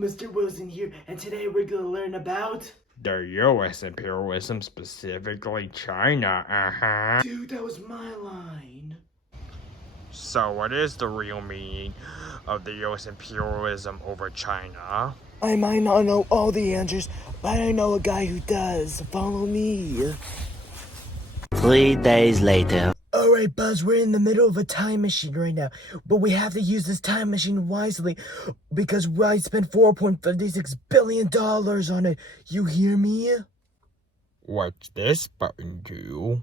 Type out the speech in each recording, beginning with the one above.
Mr. Wilson here, and today we're gonna learn about... The US Imperialism, specifically China, Dude, that was my line. So what is the real meaning of the US imperialism over China? I might not know all the answers, but I know a guy who does. Follow me. 3 days later. Alright, Buzz, we're in the middle of a time machine right now, but we have to use this time machine wisely because I spent $4.56 billion on it. You hear me? What's this button do?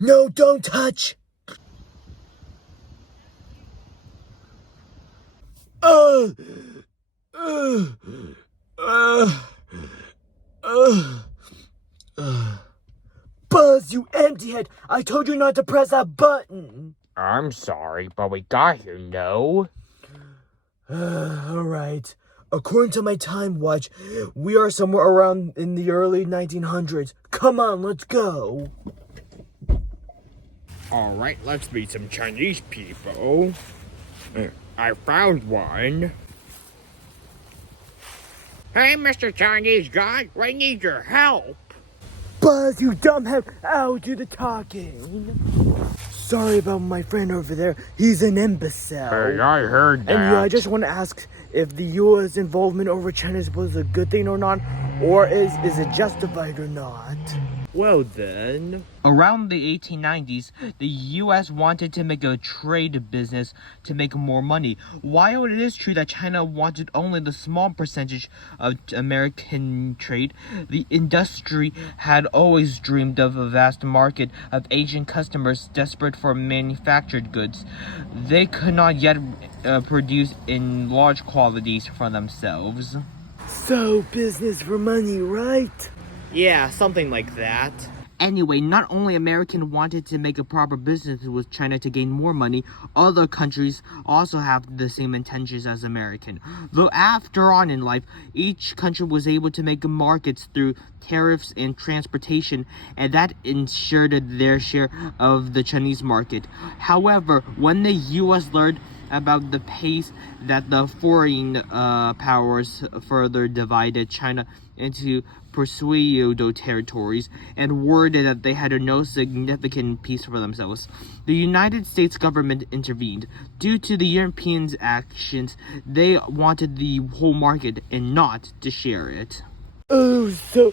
No, don't touch! Buzz, you empty head! I told you not to press that button! I'm sorry, but we got here, no? Alright. According to my time watch, we are somewhere around in the early 1900s. Come on, let's go! Alright, let's meet some Chinese people. I found one. Hey, Mr. Chinese guy, we need your help. Buzz, you dumbhead! I'll do the talking! Sorry about my friend over there. He's an imbecile. Hey, I heard that. And yeah, I just want to ask if the U.S. involvement over China was a good thing or not, or is it justified or not? Well then, around the 1890s, the US wanted to make a trade business to make more money. While it is true that China wanted only the small percentage of American trade, the industry had always dreamed of a vast market of Asian customers desperate for manufactured goods. They could not yet produce in large quantities for themselves. So, business for money, right? Yeah, something like that. Anyway, not only American wanted to make a proper business with China to gain more money, other countries also have the same intentions as American. Though after on in life, each country was able to make markets through tariffs and transportation, and that ensured their share of the Chinese market. However, when the US learned about the pace that the foreign powers further divided China into pseudo territories and worded that they had no significant peace for themselves, the United States government intervened. Due to the Europeans' actions, they wanted the whole market and not to share it. Oh, so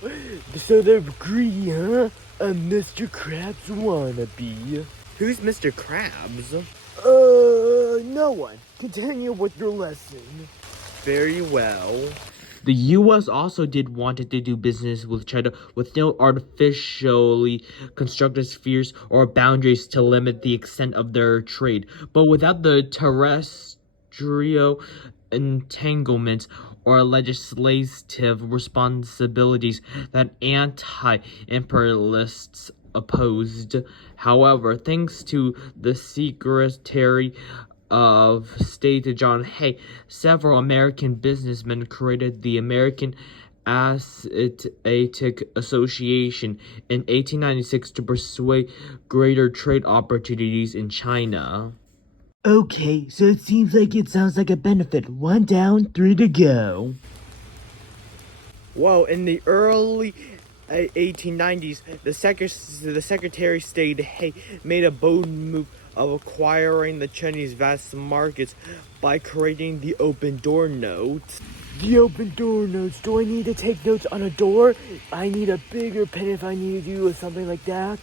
they're greedy, huh? A Mr. Krabs wannabe. Who's Mr. Krabs? No one. Continue with your lesson. Very well. The US also did wanted to do business with China with no artificially constructed spheres or boundaries to limit the extent of their trade, but without the terrestrial entanglements or legislative responsibilities that anti-imperialists opposed. However, thanks to the Secretary of State John Hay, several American businessmen created the American Asiatic Association in 1896 to pursue greater trade opportunities in China. Okay, so it seems like it sounds like a benefit. 1 down, 3 to go. Well, in the early 1890s, the Secretary of State Hay made a bold move of acquiring the Chinese vast markets by creating the open door notes. The open door notes. Do I need to take notes on a door? I need a bigger pen if I need to do something like that.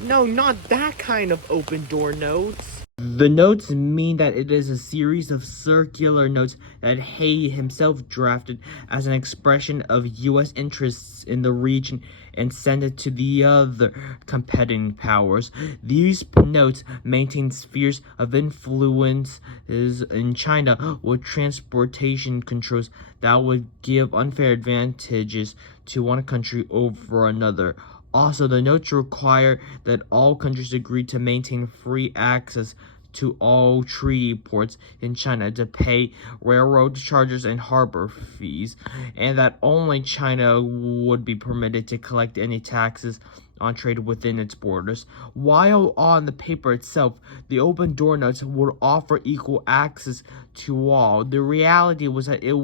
No, not that kind of open door notes. The notes mean that it is a series of circular notes that Hay himself drafted as an expression of U.S. interests in the region and sent it to the other competing powers. These notes maintain spheres of influence in China with transportation controls that would give unfair advantages to one country over another. Also, the notes require that all countries agree to maintain free access to all treaty ports in China to pay railroad charges and harbor fees, and that only China would be permitted to collect any taxes on trade within its borders. While on the paper itself, the open door notes would offer equal access to all, the reality was that it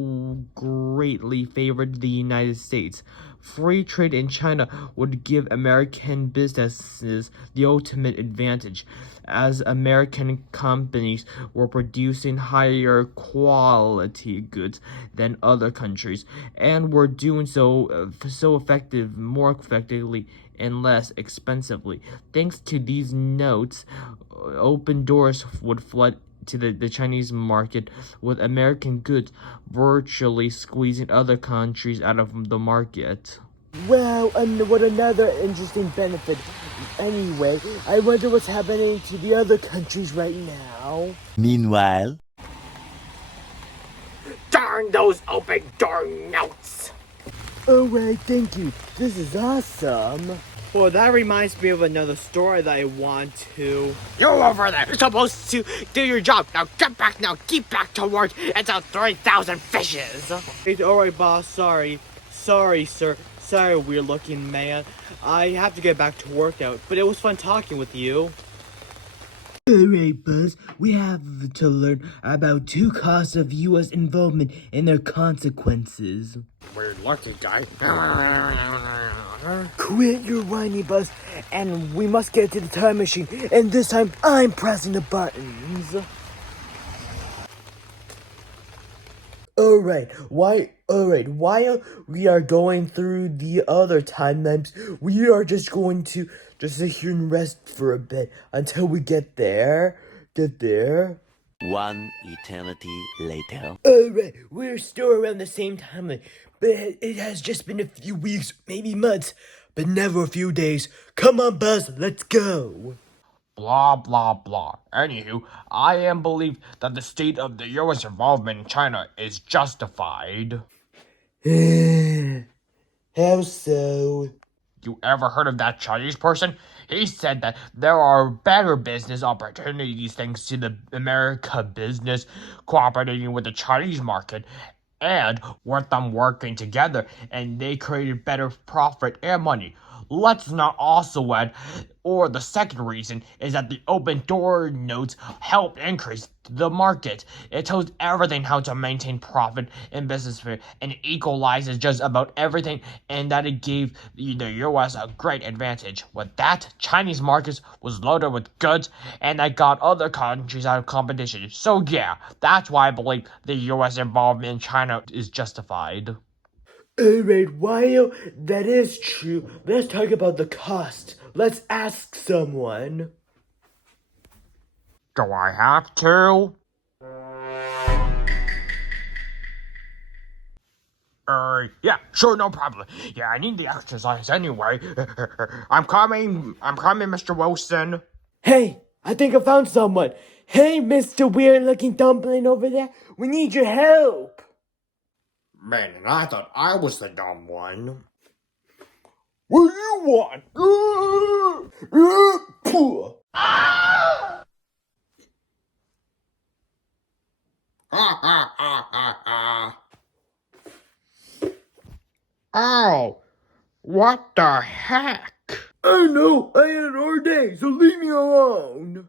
greatly favored the United States. Free trade in China would give American businesses the ultimate advantage, as American companies were producing higher quality goods than other countries, and were doing so more effectively and less expensively. Thanks to these notes, open doors would flood to the Chinese market, with American goods virtually squeezing other countries out of the market. Wow, and what another interesting benefit. Anyway, I wonder what's happening to the other countries right now. Meanwhile, Darn those open door notes! Alright, thank you. This is awesome. Well, that reminds me of another story that I want to... You over there! You're supposed to do your job! Now get back now! Get back to work and sell 3,000 fishes! Alright, boss. Sorry, sir. Sorry, weird-looking man. I have to get back to work now, but it was fun talking with you. Alright, Buzz, we have to learn about 2 costs of US involvement and their consequences. Weird-looking guy. Quit your whiny, Buzz, and we must get to the time machine, and this time I'm pressing the buttons. Alright, while we are going through the other timelines, we are just going to sit here and rest for a bit until we get there. one eternity later. Alright, we're still around the same timeline, but it has just been a few weeks, maybe months, but never a few days. Come on, Buzz, let's go. Blah, blah, blah. Anywho, I am believed that the state of the US involvement in China is justified. How so? You ever heard of that Chinese person? He said that there are better business opportunities thanks to the America business cooperating with the Chinese market, and with them working together, and they created better profit and money. Let's not also add, or the second reason is that the open door notes help increase the market. It tells everything how to maintain profit in business and equalizes just about everything, and that it gave the US a great advantage. With that, Chinese markets was loaded with goods, and that got other countries out of competition. So yeah, that's why I believe the US involvement in China is justified. Alright, while that is true, let's talk about the cost. Let's ask someone. Do I have to? Yeah, sure, no problem. Yeah, I need the exercise anyway. I'm coming, Mr. Wilson. Hey, I think I found someone. Hey, Mr. Weird-looking dumpling over there, we need your help. Man, and I thought I was the dumb one. What do you want? Oh, what the heck? I know, I had an hard day, so leave me alone.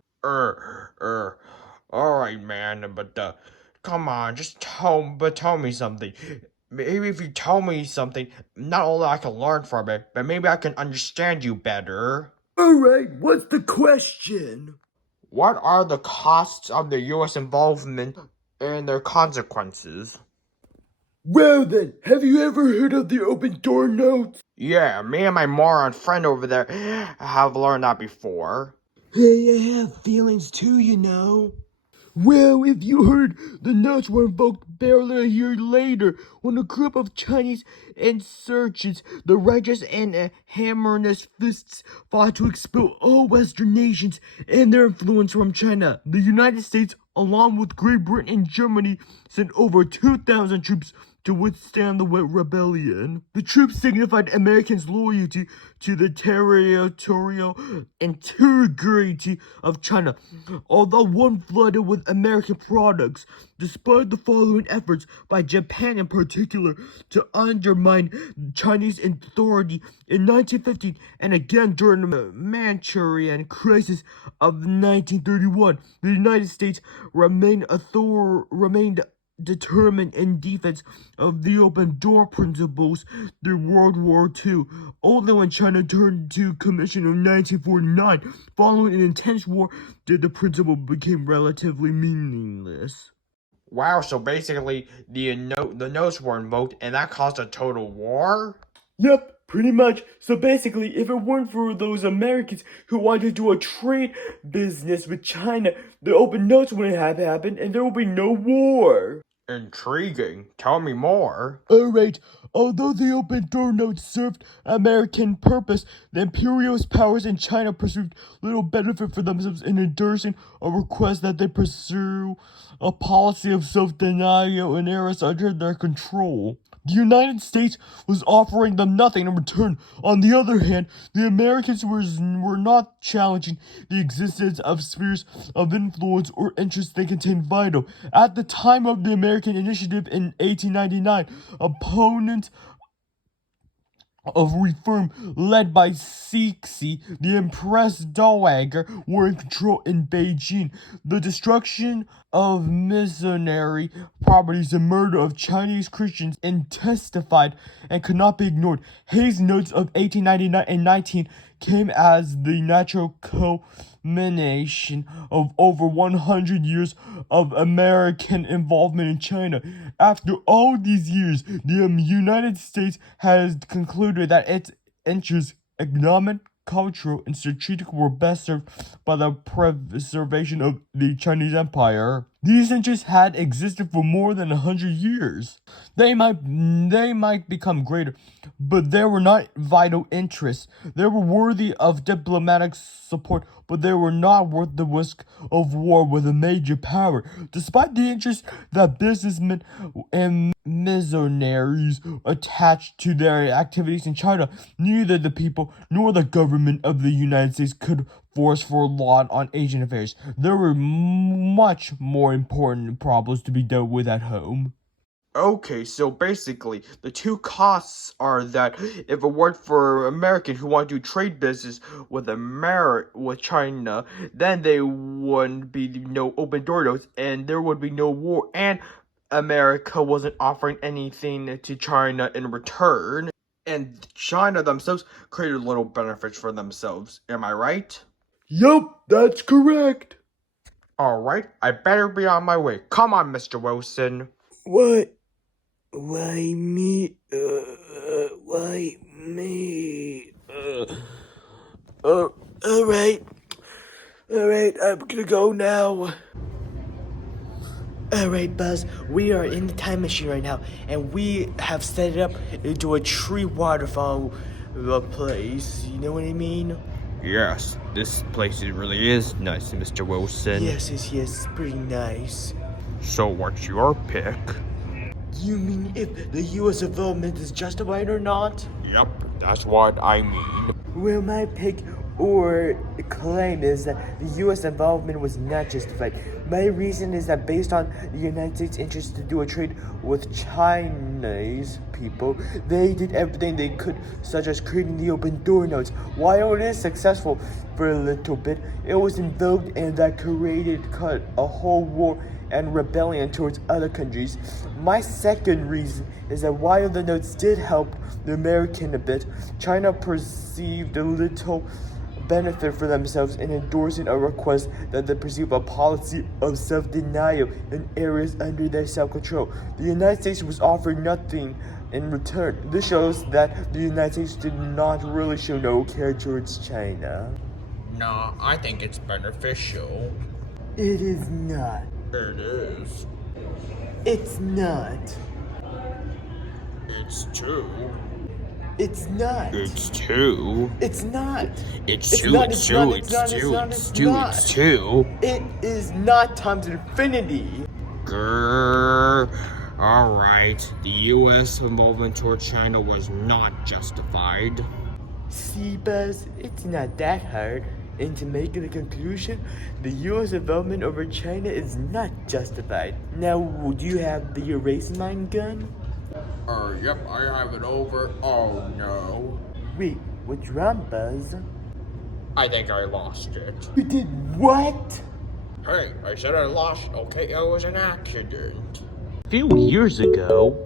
Alright, man, but, come on, just tell me something. Maybe if you tell me something, not only I can learn from it, but maybe I can understand you better. Alright, what's the question? What are the costs of the US involvement and their consequences? Well then, have you ever heard of the open door notes? Yeah, me and my moron friend over there have learned that before. Hey, I have feelings too, you know. Well, if you heard, the notes were invoked barely a year later when a group of Chinese insurgents, the righteous and hammerness fists, fought to expel all Western nations and their influence from China. The United States, along with Great Britain and Germany, sent over 2,000 troops to withstand the rebellion. The troops signified Americans' loyalty to the territorial integrity of China, although one flooded with American products, despite the following efforts by Japan in particular to undermine Chinese authority in 1915 and again during the Manchurian crisis of 1931. The United States remained determined in defense of the open door principles through World War II. Only when China turned to commission in 1949, following an intense war, did the principle become relatively meaningless. Wow, so basically the notes were invoked and that caused a total war? Yep, pretty much. So basically, if it weren't for those Americans who wanted to do a trade business with China, the open notes wouldn't have happened and there would be no war. Intriguing. Tell me more. Alright, although the open door notes served American purpose, the imperialist powers in China perceived little benefit for themselves in endorsing a request that they pursue a policy of self-denial in areas under their control. The United States was offering them nothing in return. On the other hand, the Americans were not challenging the existence of spheres of influence or interest they contained vital. At the time of the American initiative in 1899, opponents of reform led by Cixi, the Empress Dowager, were in control in Beijing. The destruction of missionary properties and murder of Chinese Christians intensified and could not be ignored. Hay's notes of 1899 and 19 came as the natural culmination of over 100 years of American involvement in China. After all these years, the United States has concluded that its interests, economic, cultural, and strategic were best served by the preservation of the Chinese Empire. These interests had existed for more than 100 years. They might become greater, but they were not vital interests. They were worthy of diplomatic support, but they were not worth the risk of war with a major power. Despite the interest that businessmen and missionaries attached to their activities in China, neither the people nor the government of the United States could force for law on Asian affairs. There were much more important problems to be dealt with at home. Okay, so basically, the two costs are that if it weren't for Americans who want to do trade business with China, then there wouldn't be no open door notes, and there would be no war, and America wasn't offering anything to China in return, and China themselves created little benefits for themselves. Am I right? Yup, that's correct. Alright, I better be on my way. Come on, Mr. Wilson. What? Why me? Why me? Alright. Alright, I'm gonna go now. Alright, Buzz, we are in the time machine right now, and we have set it up into a tree waterfall place. You know what I mean? Yes, this place really is nice, Mr. Wilson. Yes, pretty nice. So what's your pick? You mean if the US involvement is justified or not? Yep, that's what I mean. Well, my pick or claim is that the US involvement was not justified. My reason is that based on the United States' interest to do a trade with Chinese people, they did everything they could, such as creating the open door notes. While it is successful for a little bit, it was invoked and that cut a whole war and rebellion towards other countries. My second reason is that while the notes did help the American a bit, China perceived a little benefit for themselves in endorsing a request that they perceive a policy of self-denial in areas under their self-control. The United States was offered nothing in return. This shows that the United States did not really show no care towards China. No, I think it's beneficial. It is not. It is. It's not. It's two. It's not. It's two. It's not. It's two. It's two. It's two. It is not times infinity. Grrr. Alright, the US involvement toward China was not justified. See, Buzz, it's not that hard. And to make it a conclusion, the US involvement over China is not justified. Now, do you have the erase mine gun? Yep, I have it over. Oh no. Wait, what's wrong, Buzz? I think I lost it. You did what? Hey, I said I lost. Okay, it was an accident. A few years ago.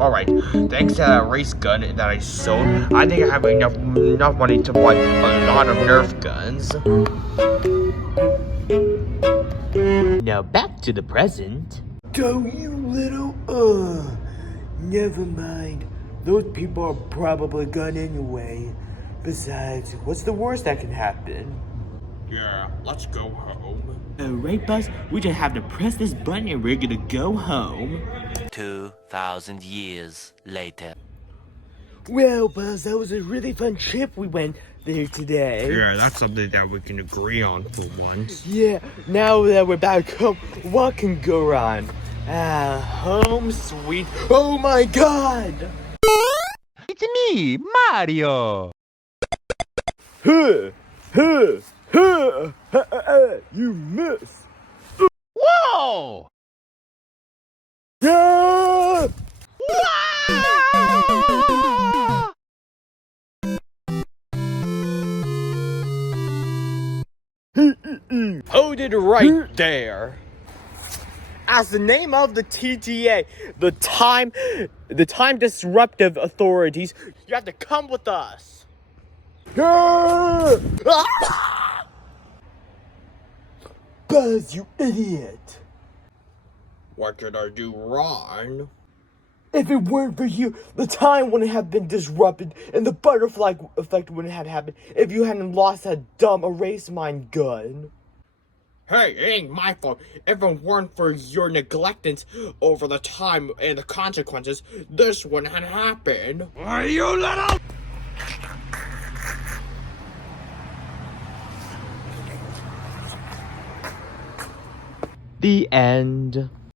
Alright, thanks to that race gun that I sold, I think I have enough money to buy a lot of Nerf guns. Now back to the present. Don't you little, never mind. Those people are probably gone anyway. Besides, what's the worst that can happen? Yeah, let's go home. Alright, Buzz, we just have to press this button and we're gonna go home. 2,000 years later. Well, Buzz, that was a really fun trip we went there today. Yeah, that's something that we can agree on for once. Yeah, now that we're back home, what can go wrong? Home sweet. Oh my god! It's me, Mario! Huh! Huh! Huh! You missed! Whoa! Ah! Hold it right there. As the name of the TTA, the time disruptive authorities, you have to come with us. Ah! Buzz, you idiot! What did I do wrong? If it weren't for you, the time wouldn't have been disrupted and the butterfly effect wouldn't have happened if you hadn't lost that dumb erase mine gun. Hey, it ain't my fault. If it weren't for your neglectance over the time and the consequences, this wouldn't have happened. Are you little? The end.